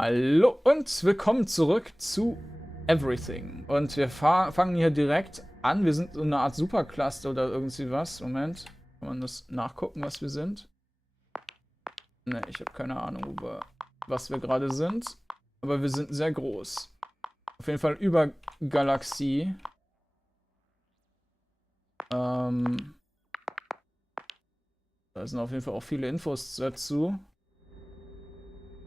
Hallo und willkommen zurück zu Everything. Und wir fangen hier direkt an. Wir sind so eine Art Supercluster oder irgendwie was. Moment. Kann man das nachgucken, was wir sind? Ne, ich habe keine Ahnung, was wir gerade sind. Aber wir sind sehr groß. Auf jeden Fall über Galaxie. Da sind auf jeden Fall auch viele Infos dazu.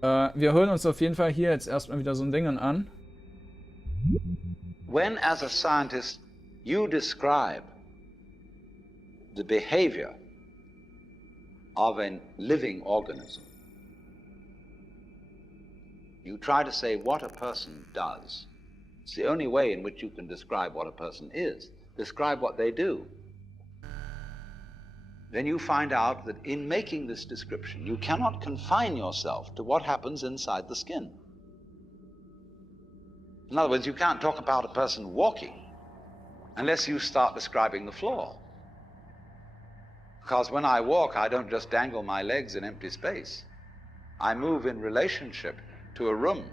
Wir hören uns auf jeden Fall hier jetzt erstmal wieder so ein Ding an. When, as a scientist, you describe the behavior of a living organism, you try to say what a person does. It's the only way in which you can describe what a person is. Describe what they do. Then you find out that in making this description, you cannot confine yourself to what happens inside the skin. In other words, you can't talk about a person walking unless you start describing the floor. Because when I walk, I don't just dangle my legs in empty space. I move in relationship to a room.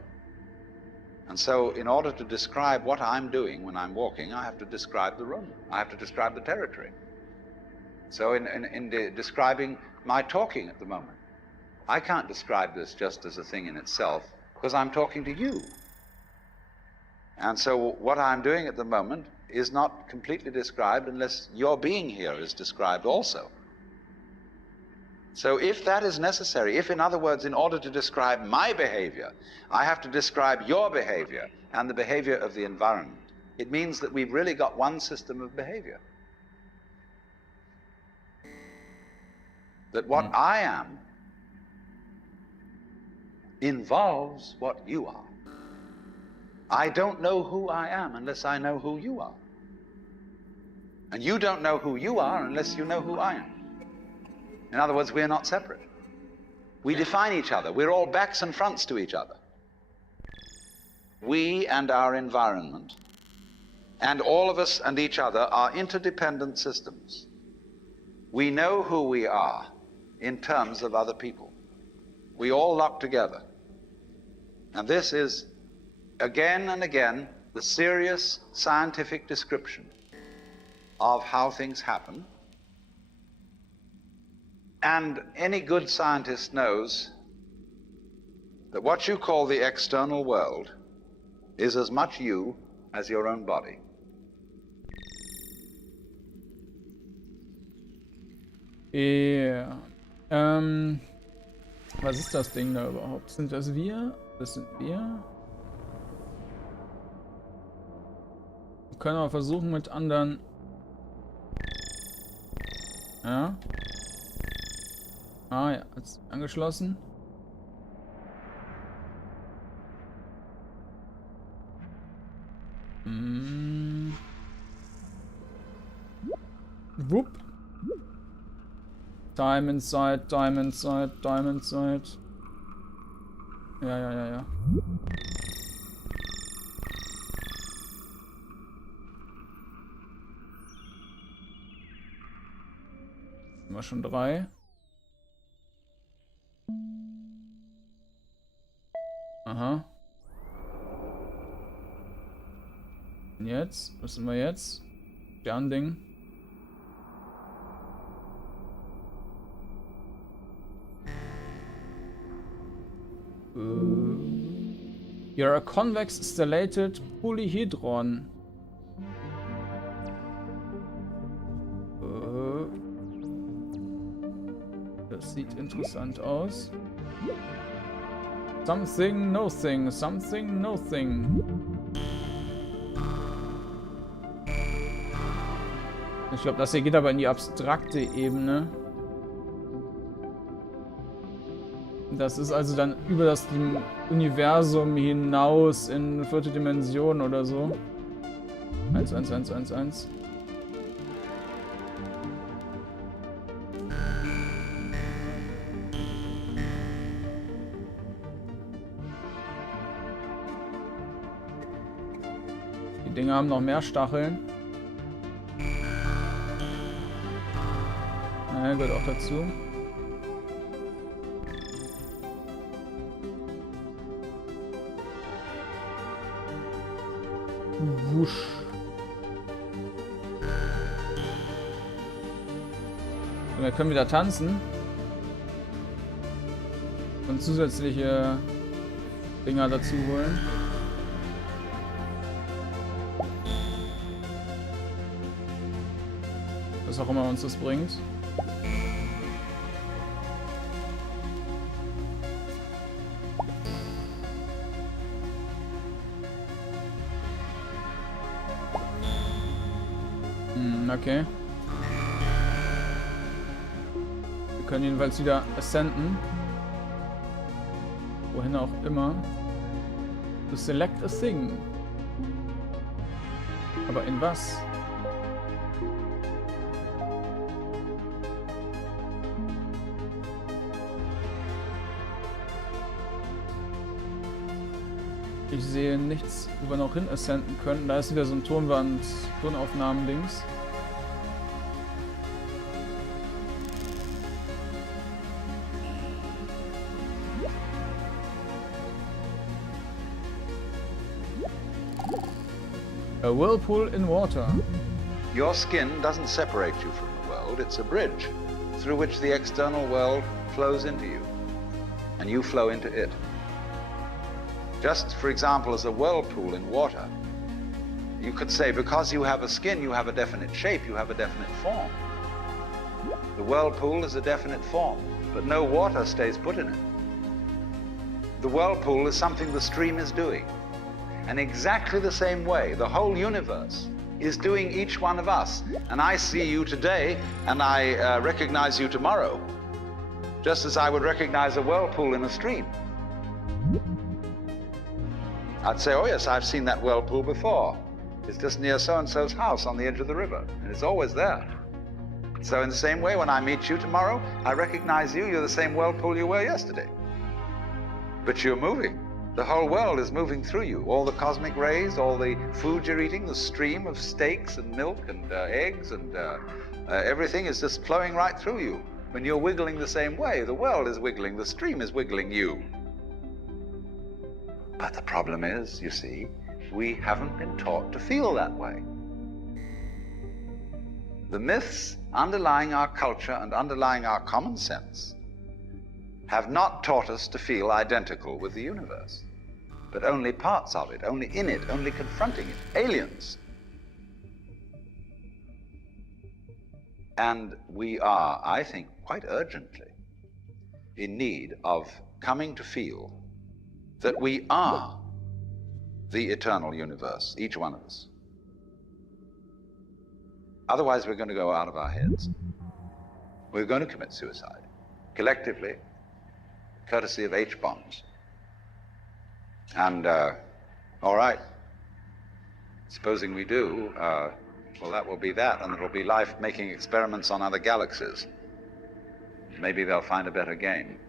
And so in order to describe what I'm doing when I'm walking, I have to describe the room. I have to describe the territory. So in describing my talking at the moment, I can't describe this just as a thing in itself, because I'm talking to you. And so what I'm doing at the moment is not completely described unless your being here is described also. So if that is necessary, if in other words, in order to describe my behavior, I have to describe your behavior and the behavior of the environment, it means that we've really got one system of behavior. That what I am involves what you are. I don't know who I am unless I know who you are. And you don't know who you are unless you know who I am. In other words, we're not separate. We define each other. We're all backs and fronts to each other. We and our environment, and all of us and each other, are interdependent systems. We know who we are in terms of other people. We all lock together. And this is, again and again, the serious scientific description of how things happen. And any good scientist knows that what you call the external world is as much you as your own body. Ja. Was ist das Ding da überhaupt? Sind das wir? Das sind wir. Wir können aber versuchen mit anderen. Ja. Ah ja, jetzt angeschlossen. Wupp. Diamond Side, Diamond Side, Diamond Side. Ja. Immer schon 3. Aha. Und jetzt? Was sind wir jetzt? Sternding. You're a convex stellated polyhedron. Das sieht interessant aus. Something, nothing, something, nothing. Ich glaube, das hier geht aber in die abstrakte Ebene. Das ist also dann über das Universum hinaus in 4. Dimension oder so. 1. Die Dinger haben noch mehr Stacheln. Naja, gehört auch dazu. Wusch. Und wir können wieder tanzen. Und zusätzliche Dinger dazu holen. Was auch immer uns das bringt. Okay. Wir können jedenfalls wieder ascenden. Wohin auch immer. To select a thing. Aber in was? Ich sehe nichts, wo wir noch hin ascenden könnten. Da ist wieder so ein Tonaufnahmen-Dings. A whirlpool in water. Your skin doesn't separate you from the world, it's a bridge through which the external world flows into you, and you flow into it. Just, for example, as a whirlpool in water, you could say because you have a skin, you have a definite shape, you have a definite form. The whirlpool is a definite form, but no water stays put in it. The whirlpool is something the stream is doing. And exactly the same way, the whole universe is doing each one of us. And I see you today, and I recognize you tomorrow, just as I would recognize a whirlpool in a stream. I'd say, oh yes, I've seen that whirlpool before. It's just near so-and-so's house on the edge of the river, and it's always there. So in the same way, when I meet you tomorrow, I recognize you, you're the same whirlpool you were yesterday. But you're moving. The whole world is moving through you. All the cosmic rays, all the food you're eating, the stream of steaks and milk and eggs and everything is just flowing right through you. When you're wiggling the same way, the world is wiggling, the stream is wiggling you. But the problem is, you see, we haven't been taught to feel that way. The myths underlying our culture and underlying our common sense have not taught us to feel identical with the universe, but only parts of it, only in it, only confronting it, aliens. And we are, I think, quite urgently in need of coming to feel that we are the eternal universe, each one of us. Otherwise, we're going to go out of our heads. We're going to commit suicide, collectively, courtesy of H-bombs. And, all right, supposing we do, well, that will be that, and it'll be life making experiments on other galaxies. Maybe they'll find a better game.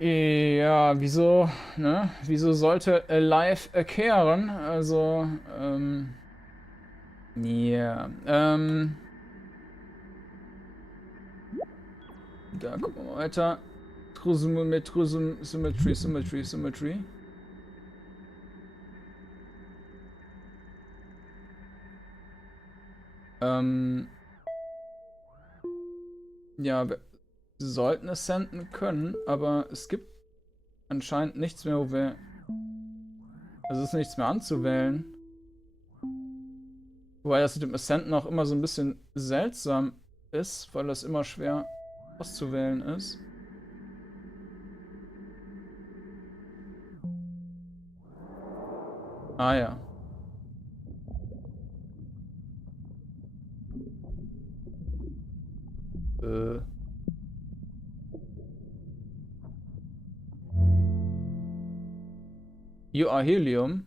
Ja, wieso, ne? Wieso sollte Life kehren? Also, ja, da gucken wir weiter. Symmetry. Ja, wir sollten es senden können, aber es gibt anscheinend nichts mehr, wo wir... Also es ist nichts mehr anzuwählen. Wobei das mit dem Ascenten auch immer so ein bisschen seltsam ist, weil das immer schwer auszuwählen ist. Ah ja. You are Helium.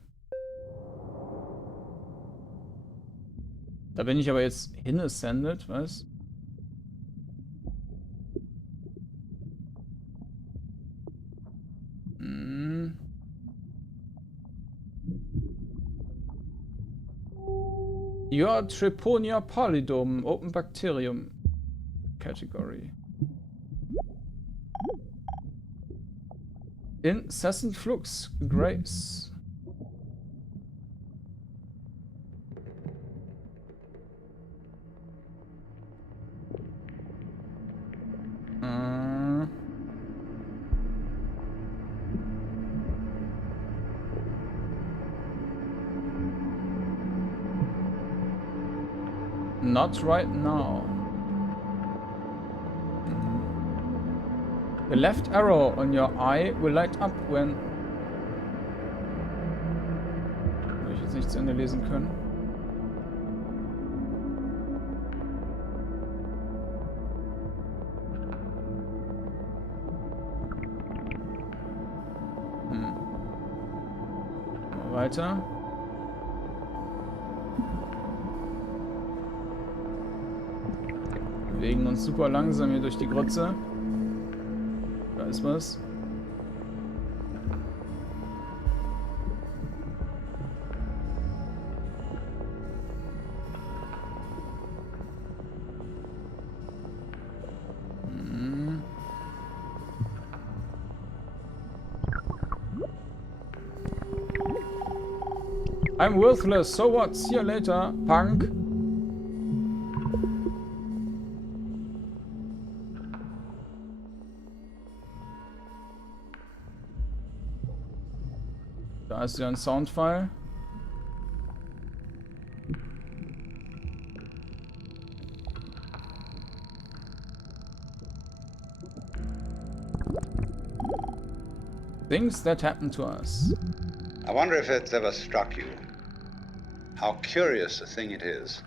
Da bin ich aber jetzt hin ascended, was? You are Treponia pallidum, open bacterium category. Incessant Flux, Grace. Not right now. The left arrow on your eye will light up when... Habe ich jetzt nicht zu Ende lesen können. Mal weiter. Bewegen uns super langsam hier durch die Grütze. Da ist was. I'm worthless, so what? See you later, punk. Da ist ja ein Soundfile. Things that happen to us. I wonder if it's ever struck you how curious a thing it is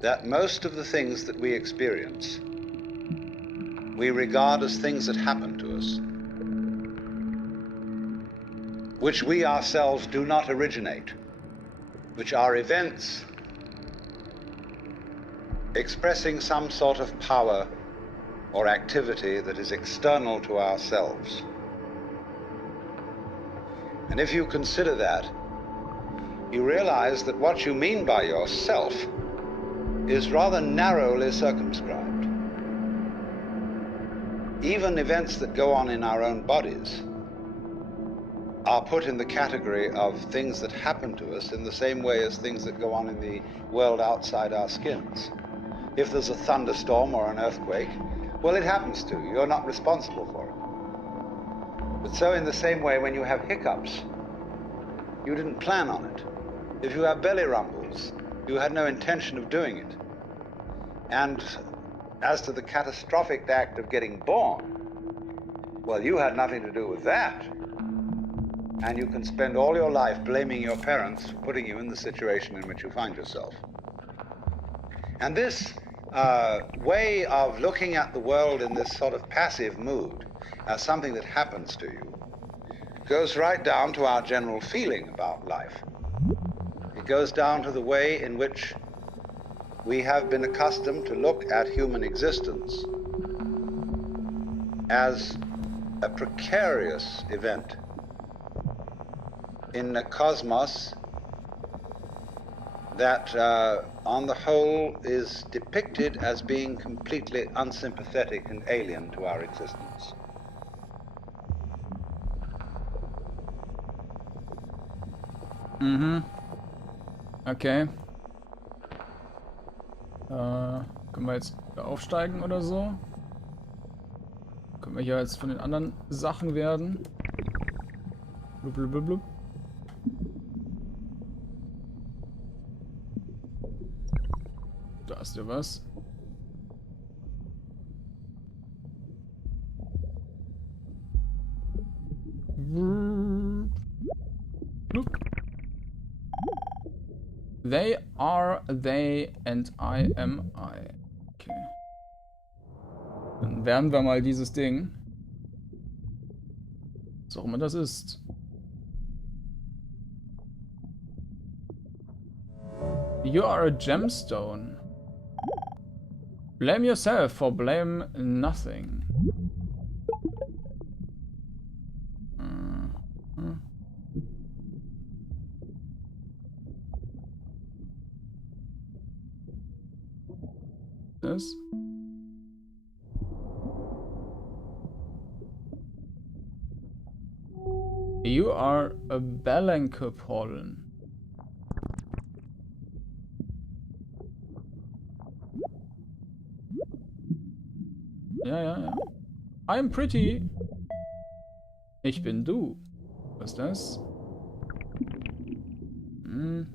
that most of the things that we experience we regard as things that happen to us, which we ourselves do not originate, which are events expressing some sort of power or activity that is external to ourselves. And if you consider that, you realize that what you mean by yourself is rather narrowly circumscribed. Even events that go on in our own bodies are put in the category of things that happen to us in the same way as things that go on in the world outside our skins. If there's a thunderstorm or an earthquake, well, it happens to you. You're not responsible for it. But so in the same way, when you have hiccups, you didn't plan on it. If you have belly rumbles, you had no intention of doing it. And as to the catastrophic act of getting born, well, you had nothing to do with that. And you can spend all your life blaming your parents for putting you in the situation in which you find yourself. And this way of looking at the world in this sort of passive mood as something that happens to you goes right down to our general feeling about life. It goes down to the way in which we have been accustomed to look at human existence as a precarious event in a cosmos that, on the whole, is depicted as being completely unsympathetic and alien to our existence. Mhm. Okay. Können wir jetzt aufsteigen oder so? Können wir hier jetzt von den anderen Sachen werden? Blub, blub, blub, blub. Da ist ja was. Blub. They are they and I am I. Okay. Dann werden wir mal dieses Ding. Was auch immer das ist. You are a gemstone. Blame yourself for blame nothing. Das? You are a Belenke pollen. Ja. I'm pretty. Ich bin du. Was ist das? Hm.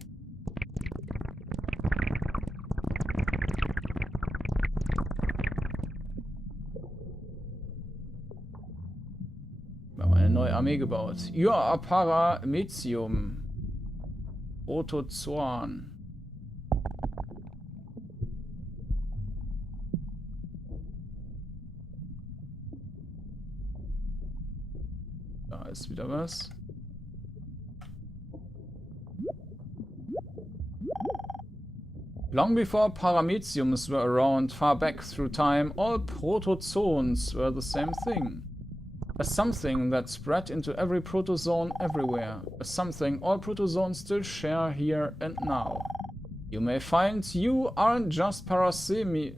Wir haben eine neue Armee gebaut. You are a Paramecium. Protozoan. Da ist wieder was. Long before parameciums were around, far back through time, all protozoans were the same thing. A something that spread into every protozoan everywhere. A something all protozoans still share here and now. You may find you aren't just paramecium,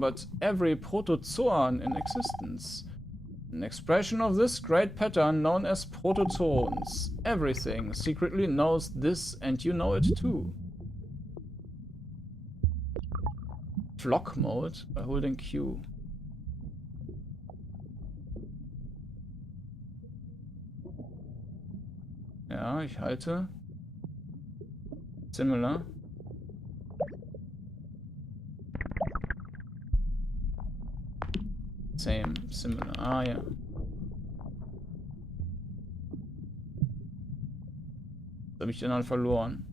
but every protozoan in existence. An expression of this great pattern known as protozoans. Everything secretly knows this and you know it too. Flock mode by holding Q. Ja, ich halte. Similar. Same, similar. Ah ja. Was habe ich denn dann verloren?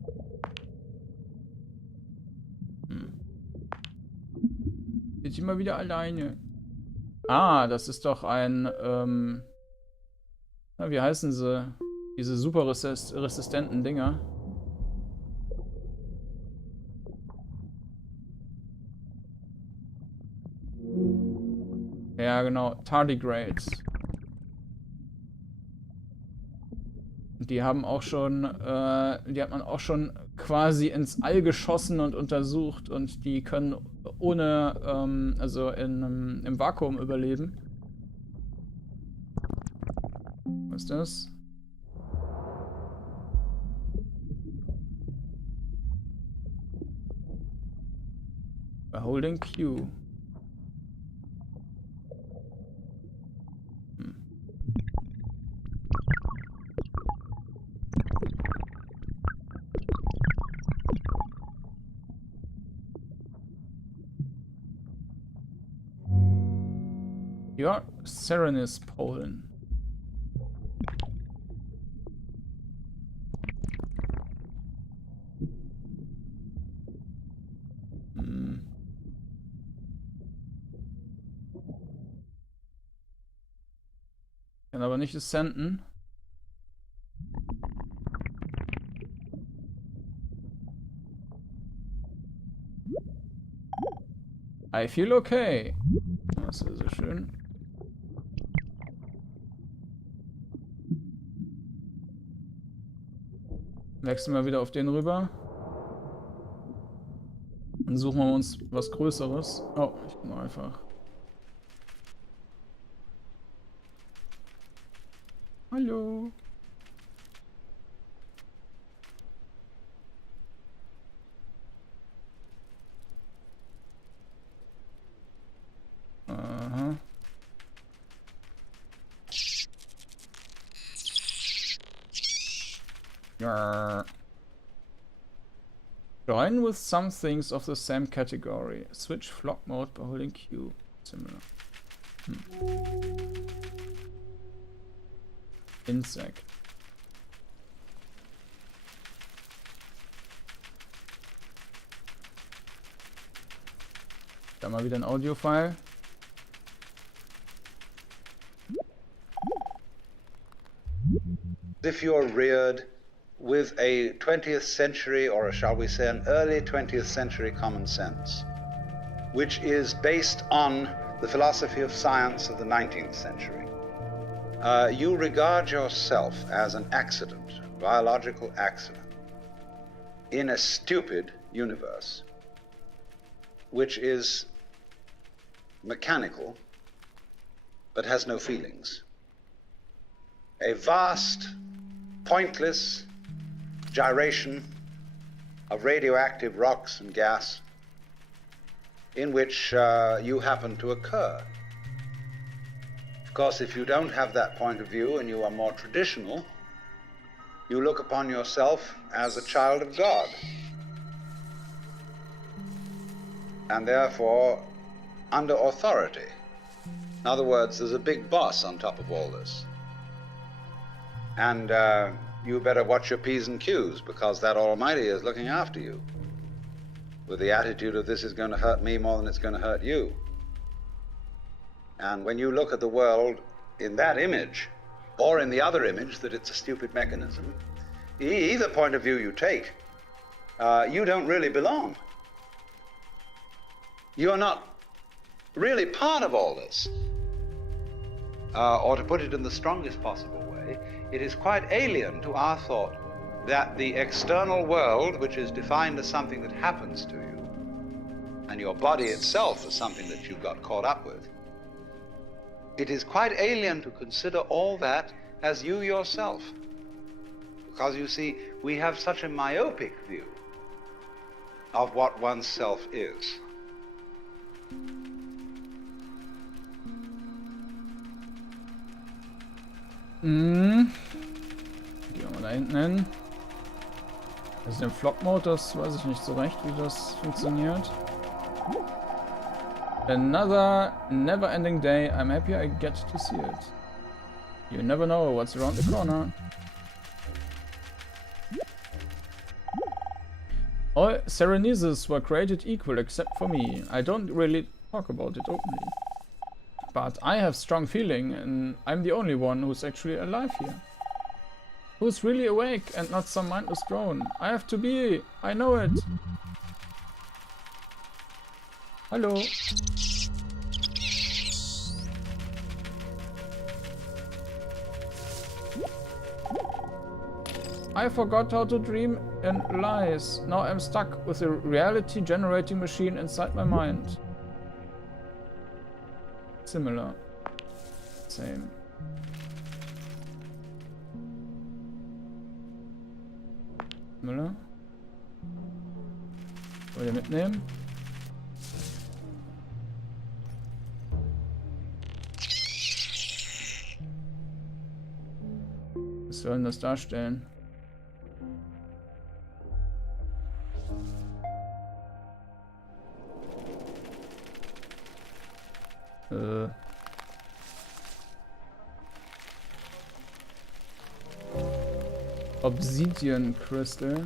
Bin ich immer wieder alleine. Ah, das ist doch ein, na, wie heißen sie? Diese super resistenten Dinger. Ja, genau. Tardigrades. Die haben auch schon, die hat man auch schon quasi ins All geschossen und untersucht und die können ohne, also im Vakuum überleben. Was ist das? By holding Q. Ja, Serenis Polen. Kann aber nicht ascenden. I feel okay. Das ist sehr schön. Wechseln wir wieder auf den rüber. Dann suchen wir uns was Größeres. Oh, ich bin einfach. Hallo. Aha. Ja. Join with some things of the same category. Switch flock mode by holding Q. Similar. Insect. Da mal wieder ein Audio-File. If you're reared with a 20th century, or shall we say an early 20th century common sense, which is based on the philosophy of science of the 19th century. You regard yourself as an accident, a biological accident, in a stupid universe, which is mechanical, but has no feelings. a vast, pointless gyration of radioactive rocks and gas in which you happen to occur. Of course, if you don't have that point of view and you are more traditional, you look upon yourself as a child of God. And therefore, under authority. In other words, there's a big boss on top of all this. And you better watch your P's and Q's, because that Almighty is looking after you with the attitude of this is going to hurt me more than it's going to hurt you. And when you look at the world in that image, or in the other image that it's a stupid mechanism, either point of view you take, you don't really belong. You're not really part of all this. Or to put it in the strongest possible way, it is quite alien to our thought that the external world, which is defined as something that happens to you, and your body itself as something that you got caught up with, it is quite alien to consider all that as you yourself. Because you see, we have such a myopic view of what oneself is. Gehen wir mal da hinten hin. Das ist der Flock-Mode, das weiß ich nicht so recht, wie das funktioniert. Another never-ending day. I'm happy I get to see it. You never know what's around the corner. All Sereneses were created equal except for me. I don't really talk about it openly. But I have strong feeling, and I'm the only one who's actually alive here. Who's really awake and not some mindless drone. I have to be. I know it. Hallo. I forgot how to dream in lies. Now I'm stuck with a reality generating machine inside my mind. Similar. Same. Similar. Wollt ihr mitnehmen? Was soll denn das darstellen? Obsidian crystal.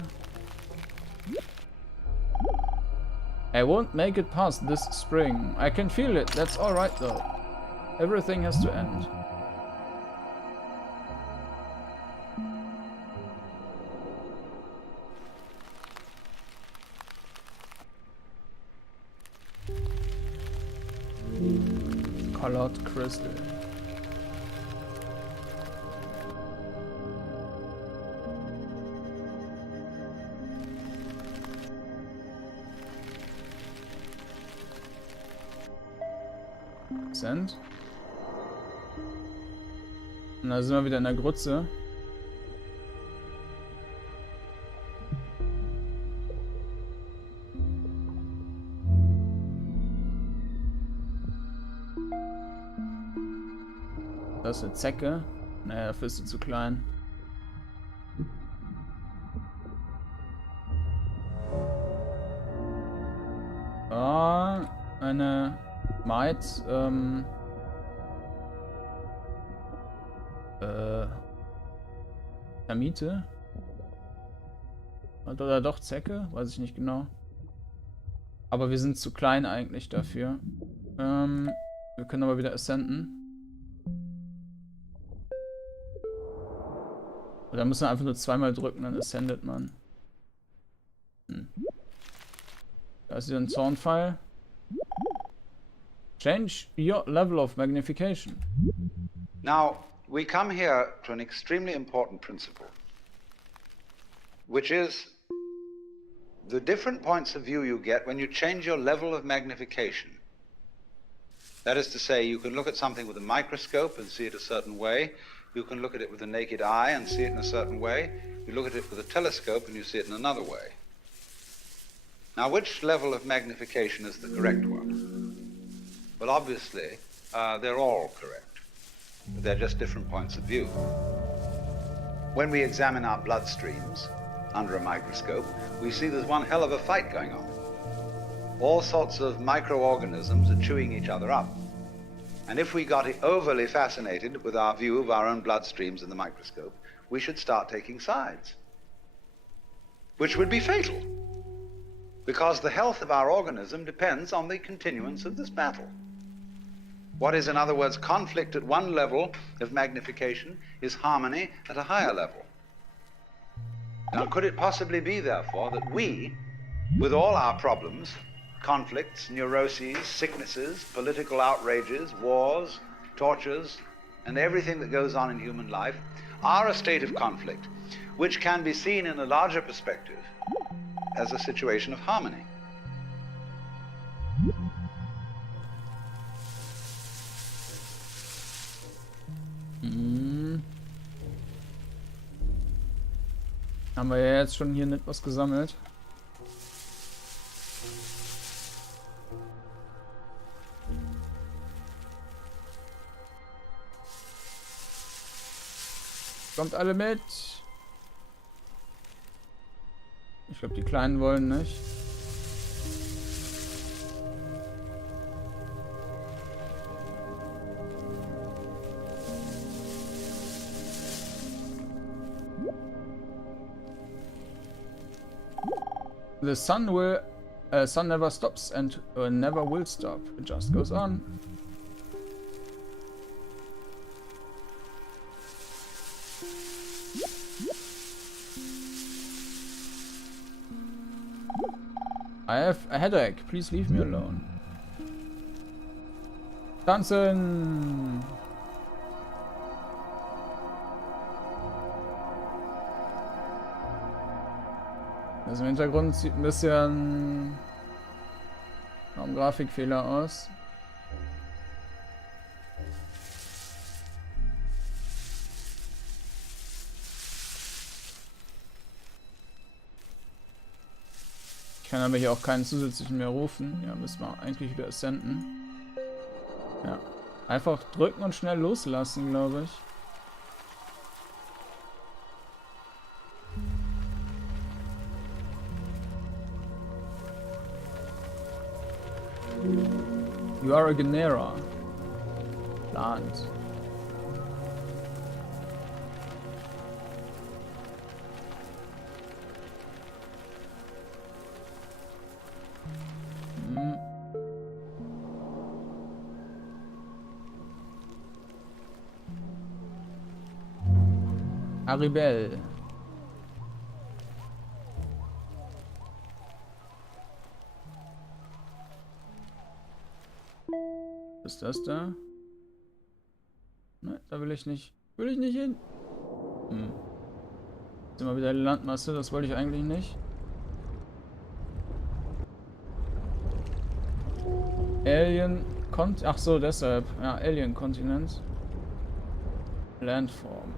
I won't make it past this spring. I can feel it. That's all right though. Everything has to end. Colored crystal. Cent. Und da sind wir wieder in der Grütze. Das ist eine Zecke. Naja, dafür ist sie zu klein. Ah, eine Maid, Termite? Oder doch Zecke? Weiß ich nicht genau. Aber wir sind zu klein eigentlich dafür. Wir können aber wieder ascenden. Da müssen wir einfach nur zweimal drücken, dann ascendet man. Da ist wieder ein Zornpfeil. Change your level of magnification. Now, we come here to an extremely important principle, which is the different points of view you get when you change your level of magnification. That is to say, you can look at something with a microscope and see it a certain way. You can look at it with the naked eye and see it in a certain way. You look at it with a telescope and you see it in another way. Now, which level of magnification is the correct one? Well, obviously, they're all correct. They're just different points of view. When we examine our bloodstreams under a microscope, we see there's one hell of a fight going on. All sorts of microorganisms are chewing each other up. And if we got overly fascinated with our view of our own bloodstreams in the microscope, we should start taking sides, which would be fatal, because the health of our organism depends on the continuance of this battle. What is, in other words, conflict at one level of magnification is harmony at a higher level. Now, could it possibly be, therefore, that we, with all our problems, conflicts, neuroses, sicknesses, political outrages, wars, tortures, and everything that goes on in human life, are a state of conflict which can be seen in a larger perspective as a situation of harmony? Haben wir ja jetzt schon hier etwas gesammelt. Kommt alle mit. Ich glaube, die Kleinen wollen nicht. The sun never stops and never will stop. It just goes on. I have a headache. Please leave me alone. Tanzen! Das im Hintergrund sieht ein bisschen nach einem Grafikfehler aus. Ich kann aber hier auch keinen zusätzlichen mehr rufen. Ja, müssen wir eigentlich wieder senden. Ja. Einfach drücken und schnell loslassen, glaube ich. You are a Genera. Plant. Aribel. Was ist das da? Nein, da will ich nicht. Will ich nicht hin. Jetzt immer wieder die Landmasse, das wollte ich eigentlich nicht. Ach so, deshalb. Ja, Alien-Kontinent. Landform.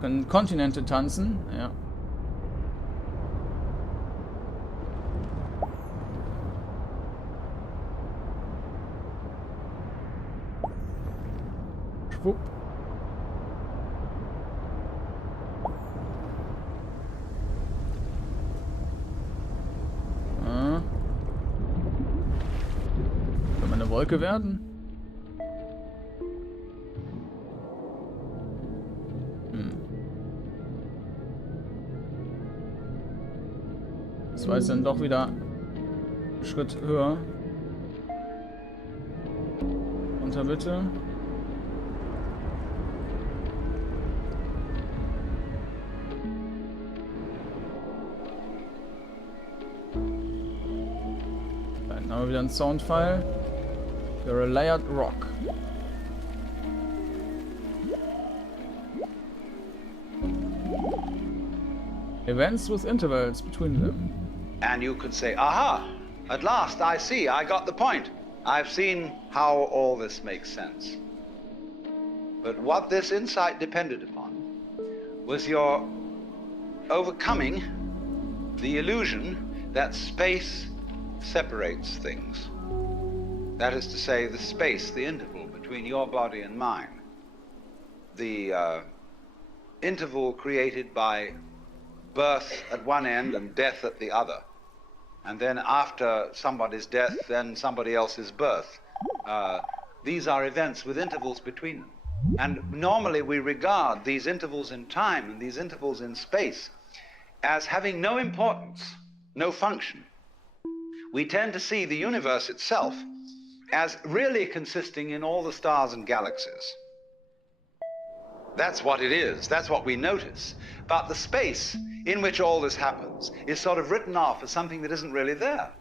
Können Kontinente tanzen, ja. Schwupp. Ah. Kann man eine Wolke werden? Das war jetzt dann doch wieder einen Schritt höher. Runter bitte. Da hinten haben wir wieder einen Soundfile. You're a layered rock. Events with intervals between them. And you could say, aha, at last I see, I got the point. I've seen how all this makes sense. But what this insight depended upon was your overcoming the illusion that space separates things. That is to say, the space, the interval between your body and mine. The interval created by birth at one end and death at the other. And then after somebody's death, then somebody else's birth. These are events with intervals between them. And normally we regard these intervals in time and these intervals in space as having no importance, no function. We tend to see the universe itself as really consisting in all the stars and galaxies. That's what it is, that's what we notice. But the space in which all this happens is sort of written off as something that isn't really there.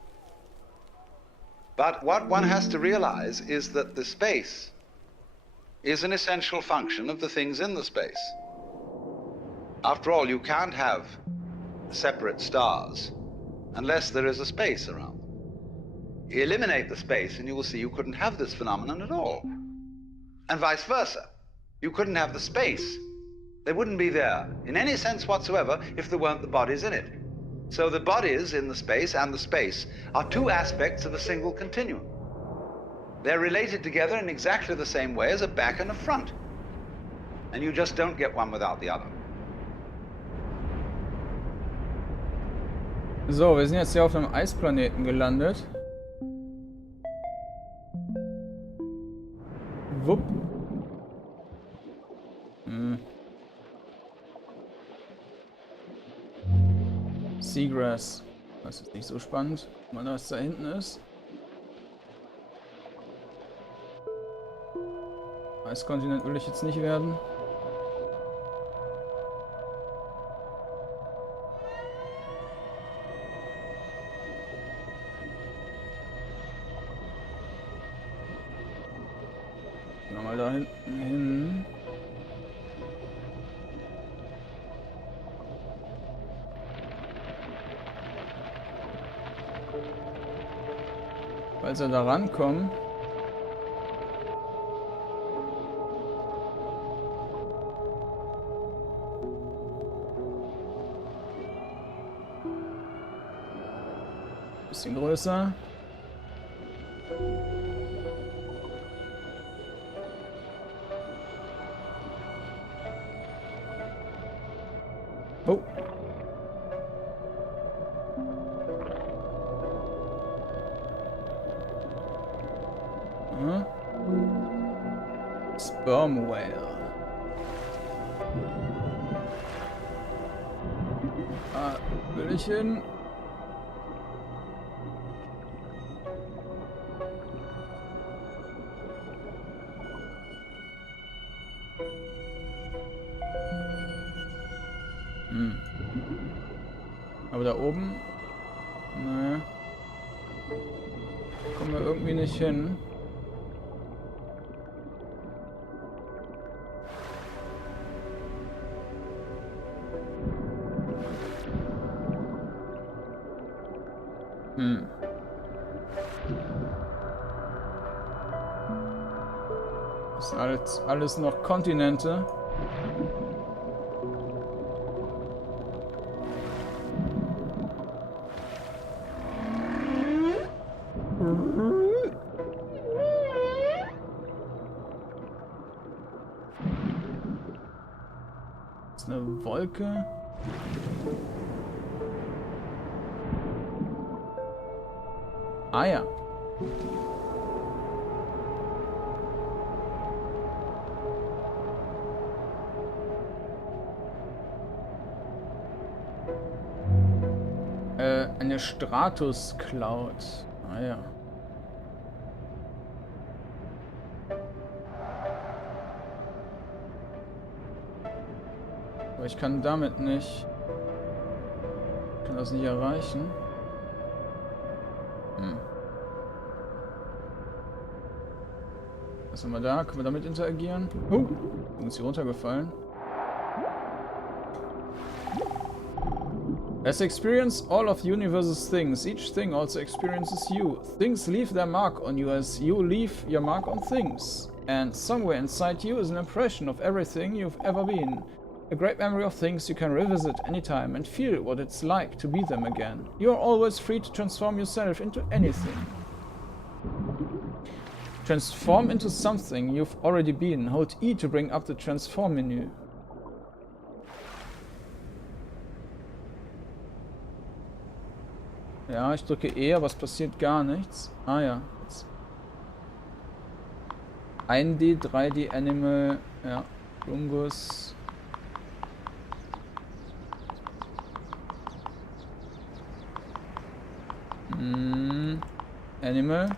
But what one has to realize is that the space is an essential function of the things in the space. After all, you can't have separate stars unless there is a space around them. Eliminate the space and you will see you couldn't have this phenomenon at all. And vice versa. You couldn't have the space. They wouldn't be there in any sense whatsoever if there weren't the bodies in it. So the bodies in the space and the space are two aspects of a single continuum. They're related together in exactly the same way as a back and a front. And you just don't get one without the other. So, wir sind jetzt hier auf einem Eisplaneten gelandet. Wupp. Seagrass. Das ist nicht so spannend. Mal, was da hinten ist. Eiskontinent will ich jetzt nicht werden. Gehen wir mal da hinten hin. Falls wir da rankommen. Bisschen größer. Oh. Sperm Whale. Ah, will ich hin? Aber da oben? Ne. Kommen wir irgendwie nicht hin. Das sind alles noch Kontinente. Das ist eine Wolke. Ah ja. Eine Stratus-Cloud. Ah ja. Aber ich kann damit nicht. Ich kann das nicht erreichen. Was haben wir da? Können wir damit interagieren? Oh, sind sie runtergefallen. As experience all of the universe's things, each thing also experiences you. Things leave their mark on you as you leave your mark on things. And somewhere inside you is an impression of everything you've ever been. A great memory of things you can revisit anytime and feel what it's like to be them again. You are always free to transform yourself into anything. Transform into something you've already been. Hold E to bring up the Transform Menü. Ja, ich drücke E, aber es passiert gar nichts. Ah ja. 1D, 3D, Animal, ja, Fungus. Animal.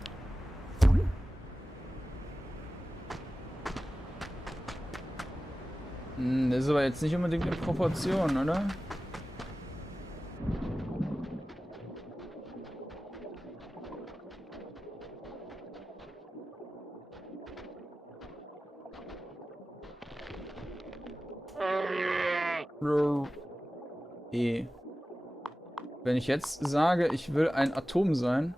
Das ist aber jetzt nicht unbedingt in Proportion, oder? E. Wenn ich jetzt sage, ich will ein Atom sein.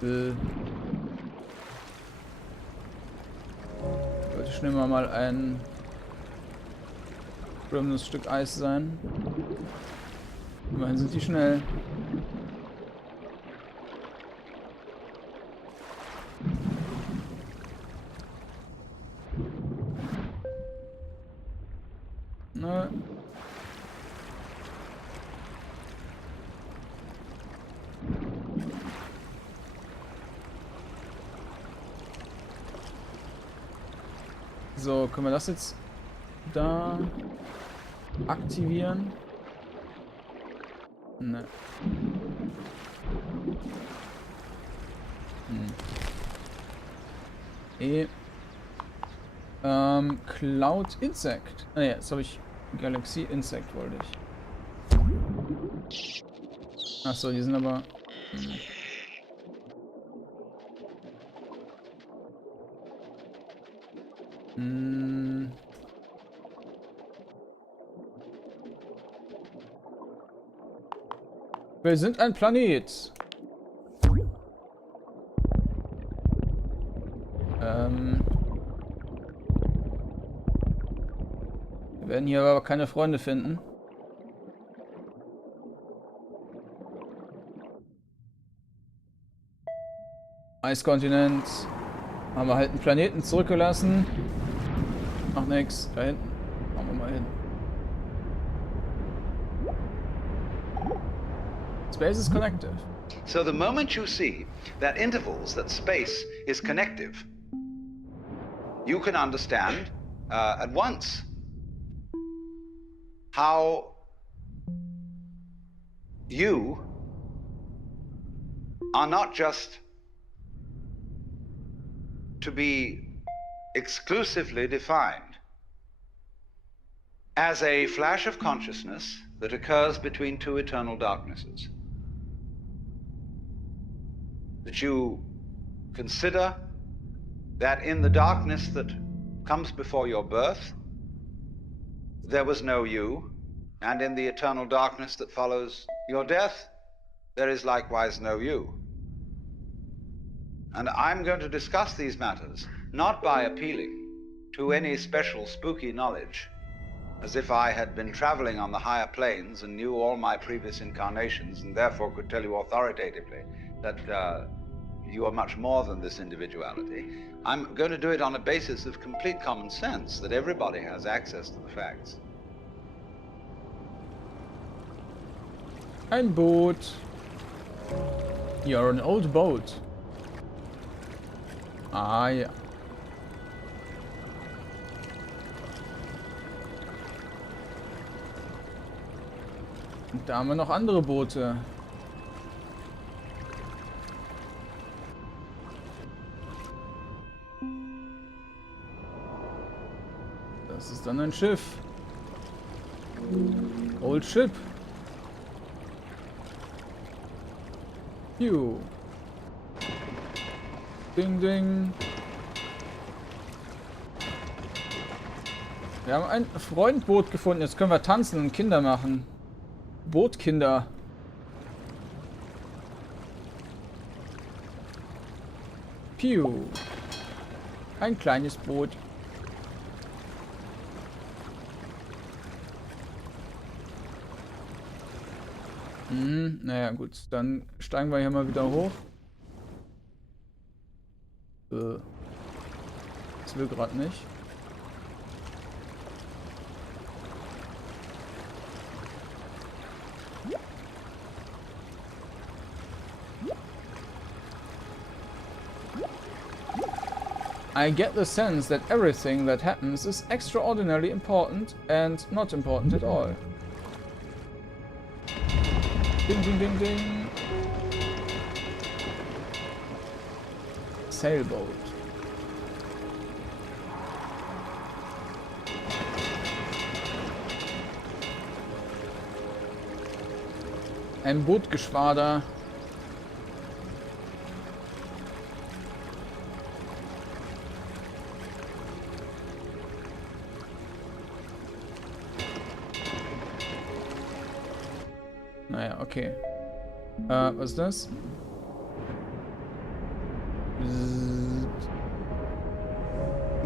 Sollte schnell mal ein schwimmendes Stück Eis sein. Immerhin sind die schnell. Ne. So, können wir das jetzt da aktivieren? Ne. Cloud Insect. Ah ja, jetzt habe ich Galaxy Insect wollte ich. Achso, die sind aber... Wir sind ein Planet. Wir werden hier aber keine Freunde finden. Eiskontinent. Haben wir halt einen Planeten zurückgelassen. Ach nix, da hinten. Machen wir mal hin. Space is connective. So the moment you see that intervals, that space is connective, you can understand at once how you are not just to be exclusively defined as a flash of consciousness that occurs between two eternal darknesses. That you consider that in the darkness that comes before your birth, there was no you, and in the eternal darkness that follows your death, there is likewise no you. And I'm going to discuss these matters not by appealing to any special spooky knowledge, as if I had been traveling on the higher planes and knew all my previous incarnations and therefore could tell you authoritatively that you are much more than this individuality. I'm going to do it on a basis of complete common sense, that everybody has access to the facts. Ein Boot. You're an old boat. Ah ja. Und da haben wir noch andere Boote. Das ist dann ein Schiff. Old Ship. Phew. Ding, ding. Wir haben ein Freundboot gefunden. Jetzt können wir tanzen und Kinder machen. Bootkinder. Piu. Ein kleines Boot. Naja, gut. Dann steigen wir hier mal wieder hoch. Das will gerade nicht. I get the sense that everything that happens is extraordinarily important and not important at all. Ding, ding, ding, ding. Sailboat. Ein Bootgeschwader. Naja, okay. Was ist das?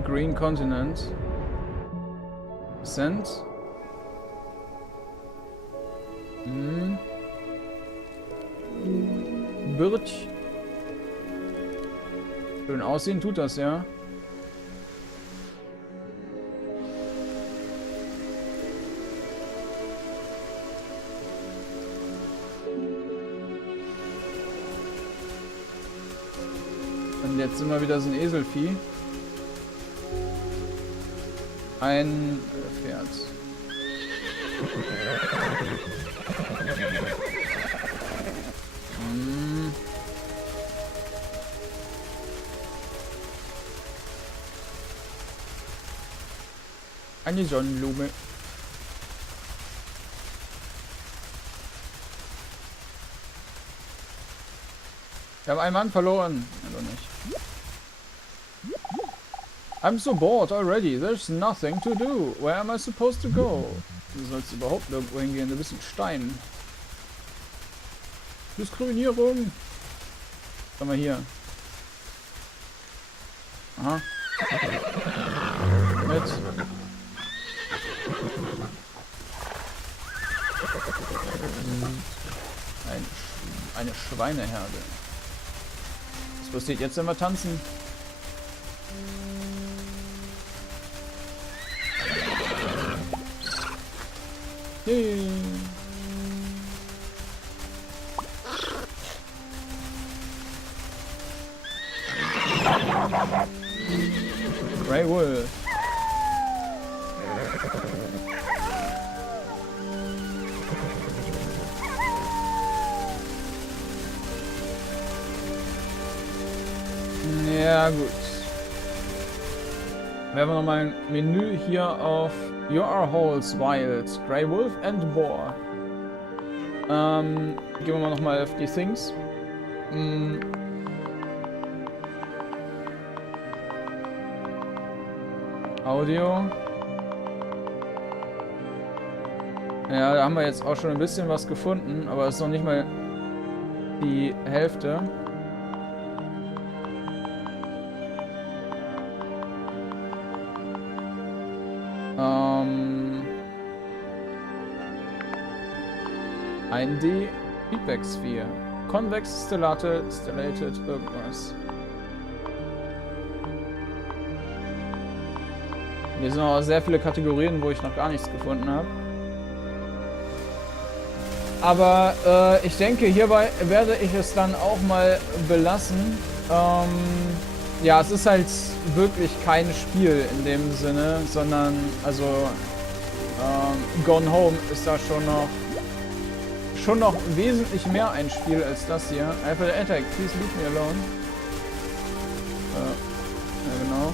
Green Continent. Send. Birch. Schön aussehen tut das, ja. Und jetzt sind wir wieder so ein Eselvieh. Ein Pferd. Eine Sonnenblume. Wir haben einen Mann verloren. Also nicht. I'm so bored already. There's nothing to do. Where am I supposed to go? Du sollst überhaupt irgendwo hingehen. Du bist ein Stein. Diskriminierung. Schau mal hier. Aha. Mit. Eine Schweineherde. Was passiert jetzt, wenn wir tanzen? Yay. Grey Wolf. Ja, gut. Wir haben nochmal ein Menü hier auf You are Holes Wild, Grey Wolf and Boar. Gehen wir mal nochmal auf die Things. Audio. Ja, da haben wir jetzt auch schon ein bisschen was gefunden, aber es ist noch nicht mal die Hälfte. Ein D, Feedback Sphere, Convex, Stellate, Stellated, irgendwas. Hier sind auch sehr viele Kategorien, wo ich noch gar nichts gefunden habe. Aber ich denke, hierbei werde ich es dann auch mal belassen. Ja, es ist halt wirklich kein Spiel in dem Sinne, sondern also Gone Home ist da schon noch wesentlich mehr ein Spiel als das hier. Einfach der Attack, please leave me alone. Ja, genau.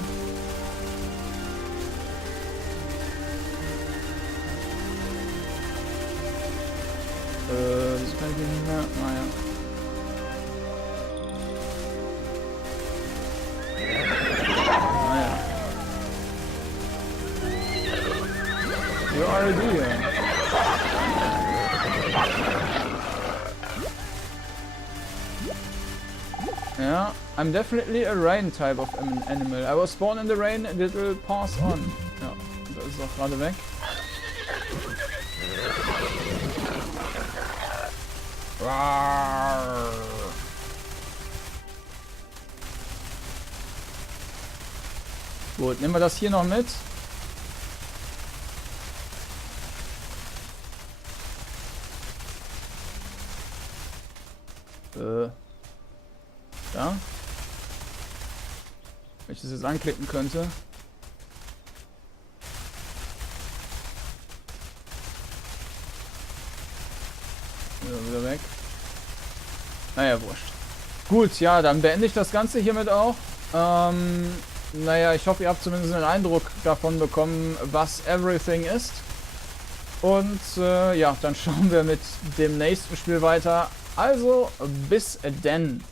Naja. Naja. You are a deer. Yeah, I'm definitely a rain type of animal. I was born in the rain and it will pass on. Ja, da ist es auch gerade weg. Gut, nehmen wir das hier noch mit. Ja. Wenn ich das jetzt anklicken könnte. Ja, wieder weg. Naja, wurscht. Gut, ja, dann beende ich das Ganze hiermit auch. Naja, ich hoffe, ihr habt zumindest einen Eindruck davon bekommen, was Everything ist. Und ja, dann schauen wir mit dem nächsten Spiel weiter. Also, bis denn.